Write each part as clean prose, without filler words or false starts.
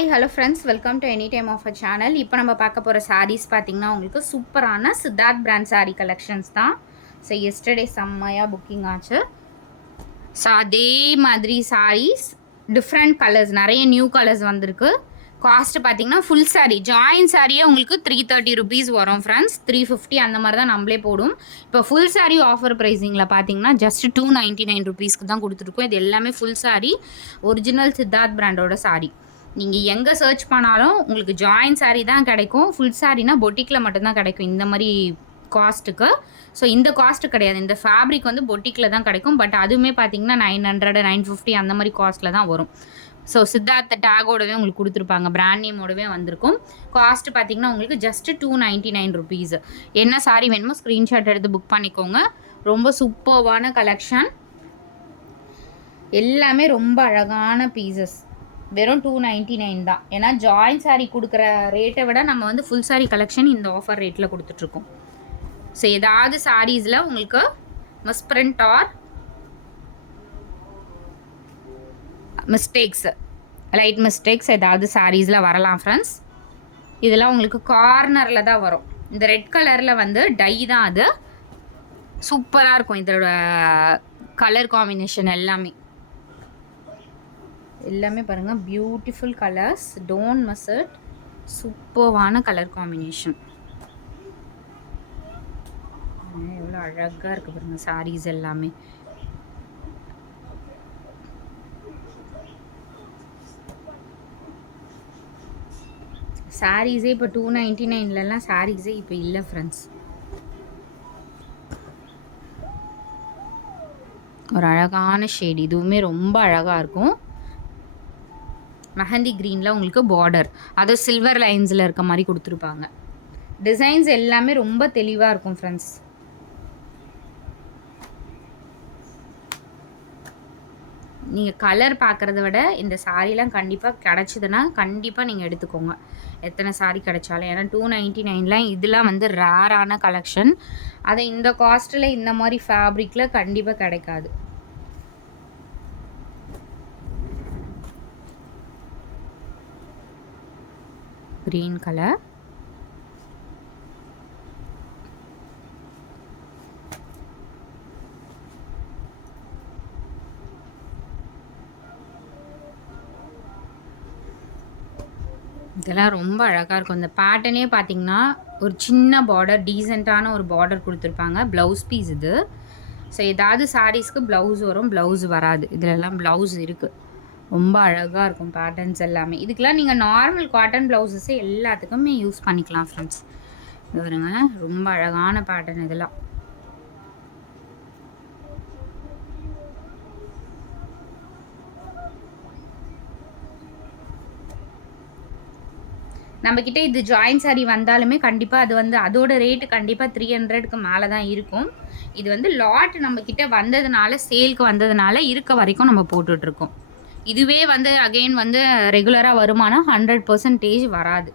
Hi hello friends, welcome to any time of a channel. இப்போ நம்ம பார்க்க போகிற சாரீஸ் பார்த்திங்கன்னா உங்களுக்கு சூப்பரான சித்தார்த் பிராண்ட் சாரீ கலெக்ஷன்ஸ் தான். ஸோ எஸ்டர்டே செம்மையாக புக்கிங் ஆச்சு. ஸோ அதே மாதிரி சாரீஸ் டிஃப்ரெண்ட் கலர்ஸ், நிறைய நியூ கலர்ஸ் வந்திருக்கு. காஸ்ட் பார்த்தீங்கன்னா ஃபுல் சாரீ ஜாயின் சாரியே உங்களுக்கு 330 rupees வரும் ஃப்ரெண்ட்ஸ். 350 அந்த மாதிரி தான் நம்மளே போடும். இப்போ ஃபுல் சாரீ ஆஃபர் ப்ரைஸிங்கில் பார்த்தீங்கன்னா ஜஸ்ட் 299 rupeesக்கு தான் கொடுத்துருக்கோம். இது எல்லாமே ஃபுல் சாரீ, ஒரிஜினல் சித்தார்த் பிராண்டோட சாரீ. நீங்கள் எங்கே சர்ச் பண்ணாலும் உங்களுக்கு ஜாயின் சாரீ தான் கிடைக்கும். ஃபுல் சாரீனா பொட்டிக்கில் மட்டும்தான் கிடைக்கும் இந்த மாதிரி காஸ்ட்டுக்கு. ஸோ இந்த காஸ்ட்டு கிடையாது, இந்த ஃபேப்ரிக் வந்து பொட்டிக்கில் தான் கிடைக்கும். பட் அதுவுமே பார்த்தீங்கன்னா 900 950 அந்த மாதிரி காஸ்ட்டில் தான் வரும். ஸோ சித்தார்த்த டேகோடவே உங்களுக்கு கொடுத்துருப்பாங்க, பிராண்ட் நேமோடவே வந்திருக்கும். காஸ்ட்டு பார்த்தீங்கன்னா உங்களுக்கு ஜஸ்ட்டு 299 rupees. என்ன சாரீ வேணுமோ ஸ்க்ரீன்ஷாட் எடுத்து புக் பண்ணிக்கோங்க. ரொம்ப சூப்பர்வான கலெக்ஷன், எல்லாமே ரொம்ப அழகான பீசஸ். வெறும் 299 தான். ஏன்னா ஜாயின் சாரீ கொடுக்குற ரேட்டை விட நம்ம வந்து ஃபுல் சாரீ கலெக்ஷன் இந்த ஆஃபர் ரேட்டில் கொடுத்துட்ருக்கோம். ஸோ ஏதாவது சாரீஸில் உங்களுக்கு misprint or mistakes, light mistakes ஏதாவது சாரீஸில் வரலாம் ஃப்ரெண்ட்ஸ். இதெல்லாம் உங்களுக்கு கார்னரில் தான் வரும். இந்த ரெட் கலரில் வந்து டை தான், அது சூப்பராக இருக்கும். இதோட கலர் காம்பினேஷன் எல்லாமே பாருங்கள், beautiful colours, don't miss it. சூப்பர்வான கலர் காம்பினேஷன், எவ்வளோ அழகாக இருக்குது பாருங்கள் சாரீஸ் எல்லாமே. சாரீஸே இப்போ 299லலாம் சாரீஸே இப்போ இல்லை ஃப்ரெண்ட்ஸ். ஒரு அழகான ஷேட், இதுவுமே ரொம்ப அழகாக இருக்கும். மெஹந்தி க்ரீனில் உங்களுக்கு பார்டர், அது சில்வர் லைன்ஸில் இருக்க மாதிரி கொடுத்துருப்பாங்க. டிசைன்ஸ் எல்லாமே ரொம்ப தெளிவாக இருக்கும் ஃப்ரெண்ட்ஸ். நீங்கள் கலர் பார்க்குறத விட இந்த சாரீலாம் கண்டிப்பாக கிடச்சிதுன்னா கண்டிப்பாக நீங்கள் எடுத்துக்கோங்க, எத்தனை சாரீ கிடைச்சாலும். ஏன்னா 299லாம் இதெல்லாம் வந்து ரேரான கலெக்ஷன். அதை இந்த காஸ்ட்டில் இந்த மாதிரி ஃபேப்ரிக்கில் கண்டிப்பாக கிடைக்காது. green color, இதெல்லாம் ரொம்ப அழகாக இருக்கும். இந்த பேட்டர்னே பார்த்தீங்கன்னா ஒரு சின்ன பார்டர், டீசெண்டான ஒரு பார்டர் கொடுத்துருப்பாங்க. ப்ளவுஸ் பீஸ் இது. ஸோ ஏதாவது சாரீஸ்க்கு ப்ளவுஸ் வரும், ப்ளவுஸ் வராது. இதிலெல்லாம் ப்ளவுஸ் இருக்குது. ரொம்ப அழகாக இருக்கும் பேட்டர்ன்ஸ் எல்லாமே. இதுக்கெலாம் நீங்கள் நார்மல் காட்டன் ப்ளவுஸஸே எல்லாத்துக்குமே யூஸ் பண்ணிக்கலாம் ஃப்ரெண்ட்ஸ். இது வருங்க, ரொம்ப அழகான பேட்டர்ன் இதெல்லாம். நம்மக்கிட்ட இது ஜாயின் சாரீ வந்தாலுமே கண்டிப்பாக அது வந்து அதோட ரேட்டு கண்டிப்பாக 300க்கு மேலே தான் இருக்கும். இது வந்து லாட் நம்மக்கிட்ட வந்ததுனால, சேலுக்கு வந்ததுனால இருக்க வரைக்கும் நம்ம போட்டுட்ருக்கோம். இதுவே வந்து அகெயின் வந்து ரெகுலராக வருமானம் 100% வராது.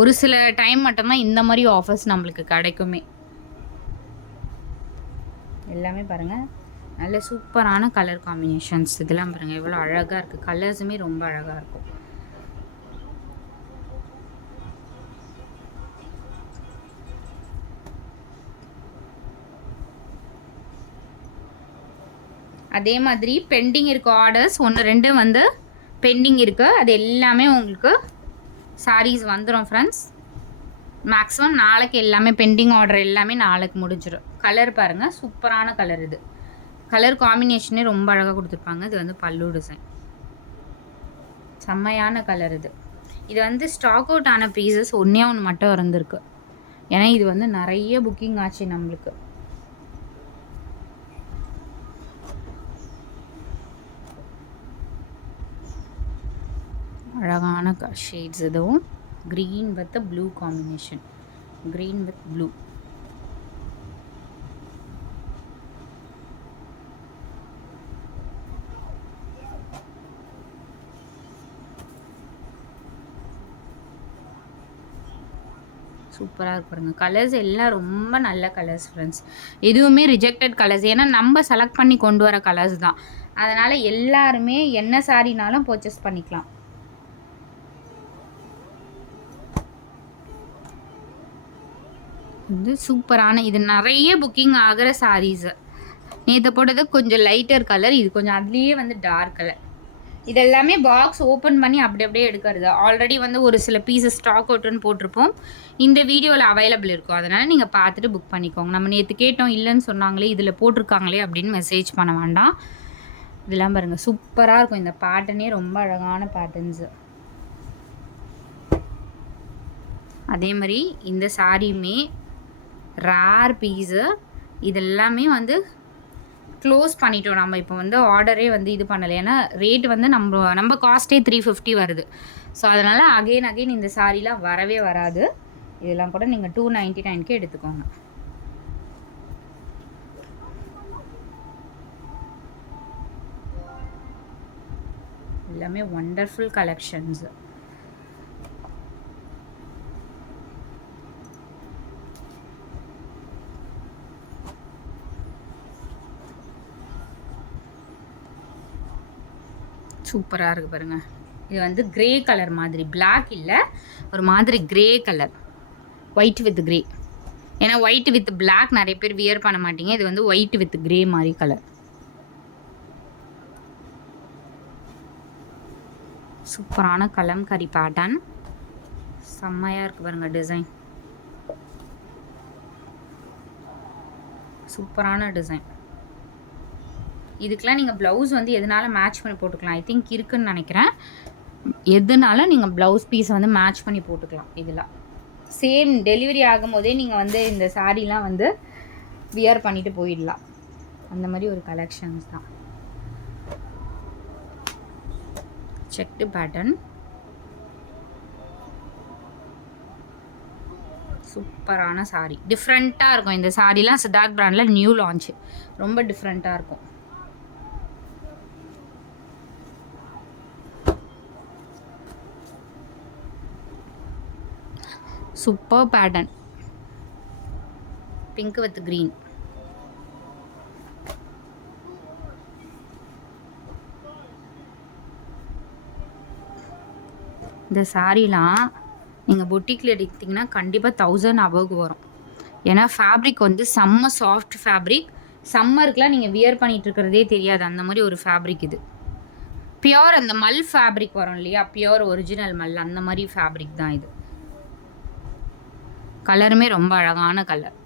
ஒரு சில டைம் மட்டும்தான் இந்த மாதிரி ஆஃபர்ஸ் நம்மளுக்கு கிடைக்குமே. எல்லாமே பாருங்கள், நல்ல சூப்பரான கலர் காம்பினேஷன்ஸ். இதெல்லாம் பாருங்கள் எவ்வளோ அழகாக இருக்குது. கலர்ஸுமே ரொம்ப அழகாக இருக்கும். அதே மாதிரி பெண்டிங் இருக்க ஆர்டர்ஸ் 1 2 வந்து பெண்டிங் இருக்குது. அது எல்லாமே உங்களுக்கு சாரீஸ் வந்துடும் ஃப்ரெண்ட்ஸ். மேக்ஸிமம் நாளைக்கு எல்லாமே பெண்டிங் ஆர்டர் எல்லாமே நாளைக்கு முடிஞ்சிடும். கலர் பாருங்கள், சூப்பரான கலர். இது கலர் காம்பினேஷனே ரொம்ப அழகாக கொடுத்துருப்பாங்க. இது வந்து பல்லு டிசைன், செம்மையான கலர். இது வந்து ஸ்டாக் அவுட் ஆன பீசஸ் ஒன்றே ஒன்று மட்டும் இருந்திருக்கு. ஏன்னா இது வந்து நிறைய புக்கிங் ஆச்சு நம்மளுக்கு. அழகான ஷேட்ஸ், இதுவும் green with blue combination, green with blue. சூப்பராக இருக்கு பாருங்க. கலர்ஸ் எல்லாம் ரொம்ப நல்ல கலர்ஸ் ஃப்ரெண்ட்ஸ். எதுவுமே ரிஜெக்டட் கலர்ஸ், ஏன்னா நம்ம செலக்ட் பண்ணி கொண்டு வர கலர்ஸ் தான். அதனால் எல்லாருமே என்ன சாரினாலும் பர்ச்சேஸ் பண்ணிக்கலாம். வந்து சூப்பரான இது நிறைய புக்கிங் ஆகிற சாரீஸு. நேற்று போட்டது கொஞ்சம் லைட்டர் கலர், இது கொஞ்சம் அதுலேயே வந்து டார்க் கலர். இதெல்லாமே பாக்ஸ் ஓப்பன் பண்ணி அப்படி அப்படியே எடுக்கிறது. ஆல்ரெடி வந்து ஒரு சில பீஸஸ் ஸ்டாக் அவுட்டுன்னு போட்டிருப்போம். இந்த வீடியோவில் அவைலபிள் இருக்கும். அதனால் நீங்கள் பார்த்துட்டு புக் பண்ணிக்கோங்க. நம்ம நேற்று கேட்டோம் இல்லைன்னு சொன்னாங்களே, இதில் போட்டிருக்காங்களே அப்படின்னு மெசேஜ் பண்ண வேண்டாம். இதெல்லாம் பாருங்கள், சூப்பராக இருக்கும். இந்த பேட்டர்னே ரொம்ப அழகான பேட்டர்ன்ஸு. அதே மாதிரி இந்த சாரியுமே ரேர் பீஸு. இதெல்லாமே வந்து க்ளோஸ் பண்ணிட்டோம். நம்ம இப்போ வந்து ஆர்டரே வந்து இது பண்ணலை. ஏன்னா ரேட் வந்து நம்ம காஸ்ட்டே 350 வருது. ஸோ அதனால் அகெயின் இந்த சாரீலாம் வரவே வராது. இதெல்லாம் கூட நீங்கள் 299க்கு எடுத்துக்கோங்க. எல்லாமே ஒண்டர்ஃபுல் கலெக்ஷன்ஸு. சூப்பராக இருக்குது பாருங்கள். இது வந்து கிரே கலர் மாதிரி, பிளாக் இல்லை, ஒரு மாதிரி grey colour, white with grey. ஏன்னா ஒயிட் வித் பிளாக் நிறைய பேர் வியர் பண்ண மாட்டீங்க. இது வந்து ஒயிட் வித் கிரே மாதிரி கலர். சூப்பரான கலம்கரி பேட்டர்ன், செம்மையாக இருக்குது பாருங்கள் டிசைன். சூப்பரான டிசைன். இதுக்கெலாம் நீங்கள் ப்ளவுஸ் வந்து எதனால மேட்ச் பண்ணி போட்டுக்கலாம். ஐ திங்க் இருக்குதுன்னு நினைக்கிறேன். எதனால நீங்கள் ப்ளவுஸ் பீஸை வந்து மேட்ச் பண்ணி போட்டுக்கலாம். இதெல்லாம் சேம் டெலிவரி ஆகும் போதே நீங்கள் வந்து இந்த சாரீலாம் வந்து வியர் பண்ணிவிட்டு போயிடலாம். அந்த மாதிரி ஒரு கலெக்ஷன்ஸ் தான். செக்டு பேட்டர்ன், சூப்பரான சாரீ. டிஃப்ரெண்ட்டாக இருக்கும் இந்த சாரீலாம். சித்தார்த் பிராண்டில் நியூ லான்ச்சு, ரொம்ப டிஃப்ரெண்ட்டாக இருக்கும். Super pattern, pink with green. இந்த சாரீலாம் நீங்கள் பொட்டிக்கில் எடுத்திங்கன்னா கண்டிப்பாக 1000 அபோவ் வரும். ஏன்னா ஃபேப்ரிக் வந்து செம்ம சாஃப்ட் ஃபேப்ரிக். சம்மருக்குலாம் நீங்கள் வியர் பண்ணிகிட்டு இருக்கிறதே தெரியாது, அந்த மாதிரி ஒரு ஃபேப்ரிக் இது. பியோர் அந்த மல் ஃபேப்ரிக் வரும் இல்லையா, பியோர் ஒரிஜினல் மல், அந்த மாதிரி ஃபேப்ரிக் தான் இது. கலருமே ரொம்ப அழகான கலர்.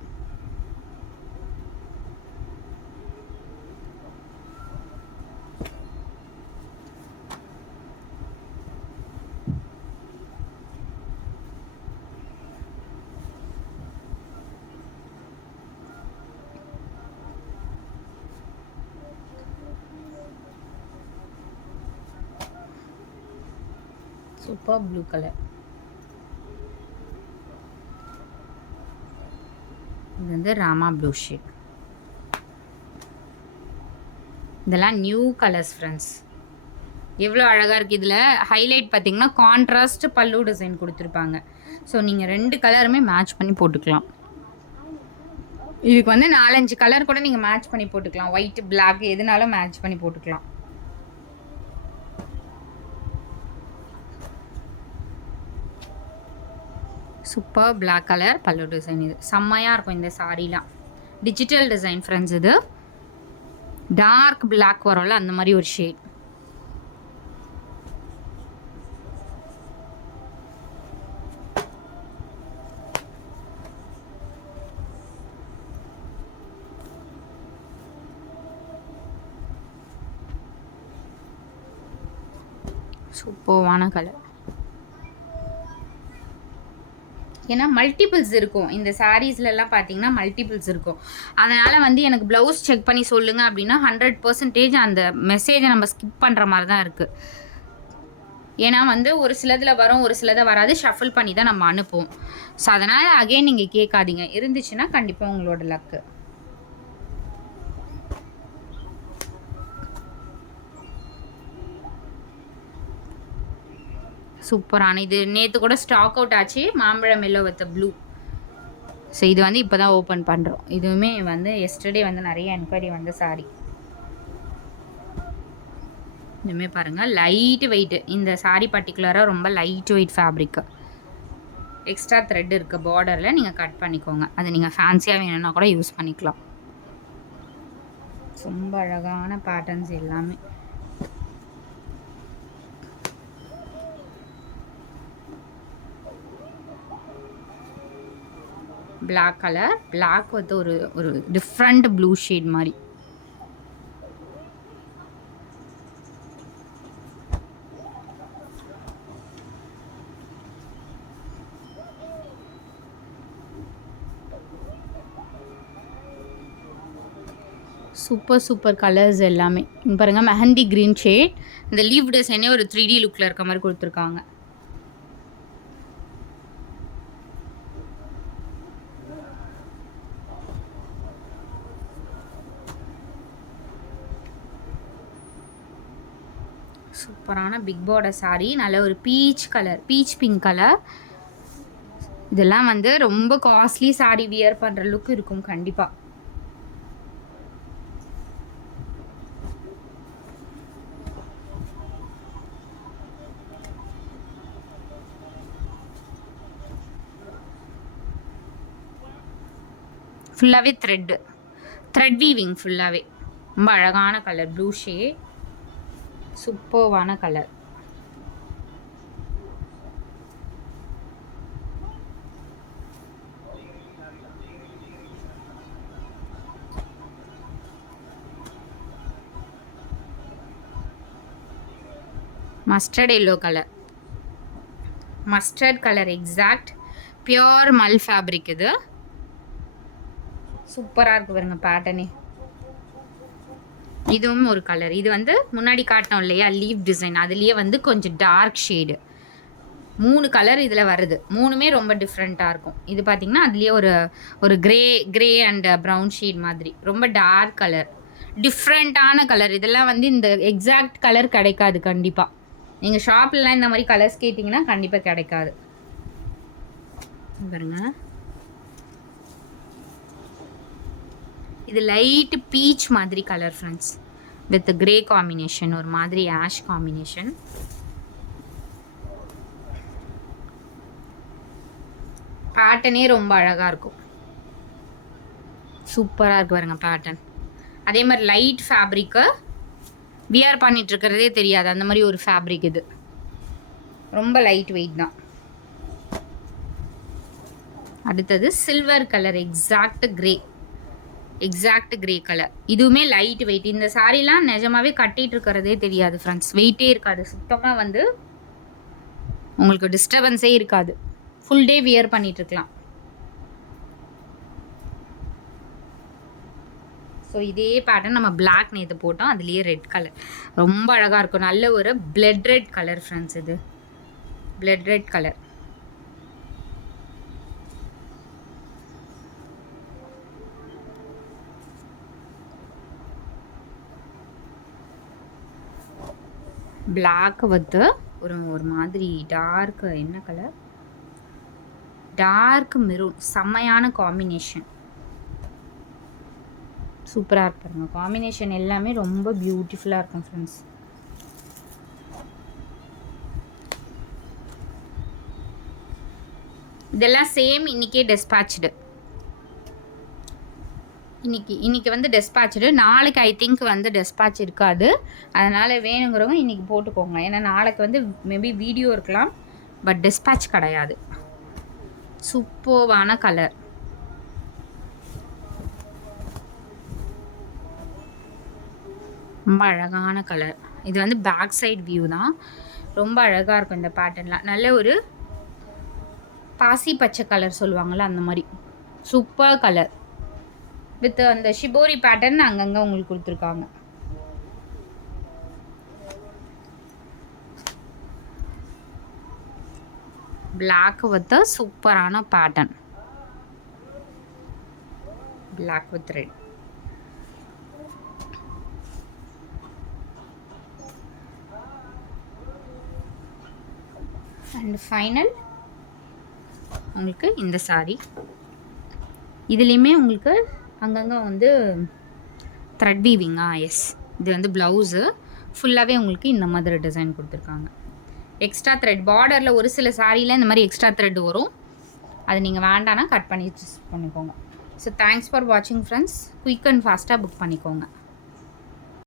Super blue colour. இது வந்து ராமா ப்ளூ ஷேட். இதெல்லாம் நியூ கலர்ஸ் ஃப்ரெண்ட்ஸ். எவ்வளோ அழகாக இருக்குது. இதில் ஹைலைட் பார்த்திங்கன்னா கான்ட்ராஸ்ட் பல்லு டிசைன் கொடுத்துருப்பாங்க. ஸோ நீங்கள் 2 கலருமே மேட்ச் பண்ணி போட்டுக்கலாம். இதுக்கு வந்து 4-5 கலர் கூட நீங்கள் மேட்ச் பண்ணி போட்டுக்கலாம். ஒயிட், பிளாக் எதுனாலும் மேட்ச் பண்ணி போட்டுக்கலாம். Super black colour pallu design. இது செம்மையாக இருக்கும் இந்த சாரீலாம். Digital design friends. இது டார்க் பிளாக் வரும்ல, அந்த மாதிரி ஒரு ஷேட். சூப்பர்வான கலர். ஏன்னா மல்டிபிள்ஸ் இருக்கும் இந்த சாரீஸ்லலாம் பார்த்தீங்கன்னா, மல்டிபிள்ஸ் இருக்கும். அதனால் வந்து எனக்கு ப்ளவுஸ் செக் பண்ணி சொல்லுங்கள் அப்படின்னா 100% அந்த மெசேஜை நம்ம ஸ்கிப் பண்ணுற மாதிரி தான் இருக்குது. ஏன்னா வந்து ஒரு சிலதில் வரும், ஒரு சிலதை வராது, ஷஃபில் பண்ணி தான் நம்ம அனுப்புவோம். ஸோ அதனால் அகைன் நீங்கள் கேட்காதீங்க. இருந்துச்சுன்னா கண்டிப்பாக உங்களோட லக்கு. சூப்பரான இது நேற்று கூட ஸ்டாக் அவுட் ஆச்சு. மாம்பழம் எல்லோ வித் ப்ளூ. ஸோ இது வந்து இப்போ தான் ஓப்பன் பண்ணுறோம். இதுவுமே வந்து எஸ்டர்டே வந்து நிறைய என்கொயரி வந்த சாரி. இதுவுமே பாருங்கள் லைட் வெயிட். இந்த சாரீ பர்டிகுலராக ரொம்ப light weight fabric. Extra thread இருக்குது பார்டரில், நீங்கள் கட் பண்ணிக்கோங்க. அது நீங்கள் ஃபேன்சியாக வேணும்னா கூட யூஸ் பண்ணிக்கலாம். ரொம்ப அழகான பேட்டர்ன்ஸ் எல்லாமே. பிளாக் கலர், பிளாக் வந்து ஒரு ஒரு டிஃப்ரெண்ட் ப்ளூ ஷேட் மாதிரி. சூப்பர் சூப்பர் கலர்ஸ் எல்லாமே. இங்கே பாருங்கள் மெஹந்தி க்ரீன் ஷேட். இந்த லீவ் டிசைனே ஒரு 3D லுக்கில் இருக்க மாதிரி கொடுத்துருக்காங்க. சூப்பரான பிக் பார்டர் சாரீ. நல்ல ஒரு peach colour, peach pink colour. இதெல்லாம் வந்து ரொம்ப காஸ்ட்லி சாரீ வியர் பண்ணுற லுக் இருக்கும் கண்டிப்பாக. ஃபுல்லாகவே த்ரெட் வீவிங் ஃபுல்லாகவே. ரொம்ப அழகான கலர் ப்ளூ ஷேட். சூப்பர்வான colour. Mustard yellow colour. Mustard colour exact pure mul fabric. இது சூப்பராக இருக்குது பாருங்க பேட்டர்னே. இதுவும் ஒரு கலர். இது வந்து முன்னாடி காட்டினோம் இல்லையா லீவ் டிசைன், அதுலேயே வந்து கொஞ்சம் டார்க் ஷேடு. 3 கலர் இதில் வருது. 3மே ரொம்ப டிஃப்ரெண்ட்டாக இருக்கும். இது பார்த்திங்கன்னா அதுலேயே ஒரு கிரே அண்ட் ப்ரௌன் ஷேட் மாதிரி ரொம்ப டார்க் கலர், டிஃப்ரெண்ட்டான கலர். இதெல்லாம் வந்து இந்த எக்ஸாக்ட் கலர் கிடைக்காது கண்டிப்பாக. நீங்கள் ஷாப்லலாம் இந்த மாதிரி கலர்ஸ் கேட்டிங்கன்னா கண்டிப்பாக கிடைக்காது. பாருங்க, இது லைட் பீச் மாதிரி colour friends, with grey combination, ஒரு மாதிரி ஆஷ் காம்பினேஷன். பேட்டர்னே ரொம்ப அழகாக இருக்கும். சூப்பராக இருக்கு பாருங்க பேட்டர்ன். அதே மாதிரி லைட் ஃபேப்ரிக்கு வியர் பண்ணிட்டு இருக்கிறதே தெரியாது, அந்த மாதிரி ஒரு ஃபேப்ரிக். இது ரொம்ப லைட் வெயிட் தான். அடுத்தது silver colour exact grey colour. இதுவுமே லைட் வெயிட். இந்த சாரீலாம் நிஜமாவே கட்டிட்டு இருக்கிறதே தெரியாது ஃப்ரெண்ட்ஸ், வெயிட்டே இருக்காது சுத்தமாக. வந்து உங்களுக்கு டிஸ்டர்பன்ஸே இருக்காது, ஃபுல் டே வியர் பண்ணிட்டு இருக்கலாம். ஸோ இதே பேட்டர்ன் நம்ம பிளாக் நேற்று போட்டோம், அதுலேயே ரெட் கலர் ரொம்ப அழகாக இருக்கும். நல்ல ஒரு பிளட் ரெட் கலர் ஃப்ரெண்ட்ஸ். இது பிளட் ரெட் கலர். பிளாக் வந்து ஒரு மாதிரி டார்க், என்ன கலர், டார்க் மெரூன். செம்மையான காம்பினேஷன், சூப்பராக இருப்பாருங்க. காம்பினேஷன் எல்லாமே ரொம்ப பியூட்டிஃபுல்லாக இருக்கும் ஃப்ரெண்ட்ஸ். இதெல்லாம் சேம் இன்றைக்கே டெஸ்பாச்சு. இன்றைக்கி வந்து டெஸ்பாச்சு. நாளைக்கு ஐ திங்க் வந்து டெஸ்பாச் இருக்காது. அதனால் வேணுங்கிறவங்க இன்றைக்கி போட்டுக்கோங்க. ஏன்னா நாளைக்கு வந்து மேபி வீடியோ இருக்கலாம், பட் டெஸ்பாச் கிடையாது. சூப்பர்வான கலர். ரொம்ப அழகான கலர். இது வந்து பேக் சைடு வியூ தான். ரொம்ப அழகாக இருக்கும் இந்த பேட்டர்ன்லாம். நல்ல ஒரு பாசி பச்சை கலர் சொல்லுவாங்கள்ல, அந்த மாதிரி சூப்பர் கலர். வித் அந்த ஷிபோரி பேட்டர்ன் அங்கங்கே உங்களுக்கு கொடுத்துருக்காங்க. பிளாக் வித் சூப்பரான pattern, black with red. And final உங்களுக்கு இந்த சாரீ. இதுலேயுமே உங்களுக்கு அங்கங்கே வந்து த்ரெட் வீவிங்கா, எஸ். இது வந்து ப்ளவுஸு ஃபுல்லாகவே உங்களுக்கு இந்த மாதிரி டிசைன் கொடுத்துருக்காங்க. எக்ஸ்ட்ரா த்ரெட் பார்டரில் ஒரு சில சாரியில் இந்த மாதிரி எக்ஸ்ட்ரா த்ரெட் வரும். அது நீங்கள் வேண்டானா கட் பண்ணி பண்ணிக்கோங்க. ஸோ தேங்க்ஸ் ஃபார் வாட்சிங் ஃப்ரெண்ட்ஸ். குயிக் அண்ட் ஃபாஸ்ட்டாக புக் பண்ணிக்கோங்க.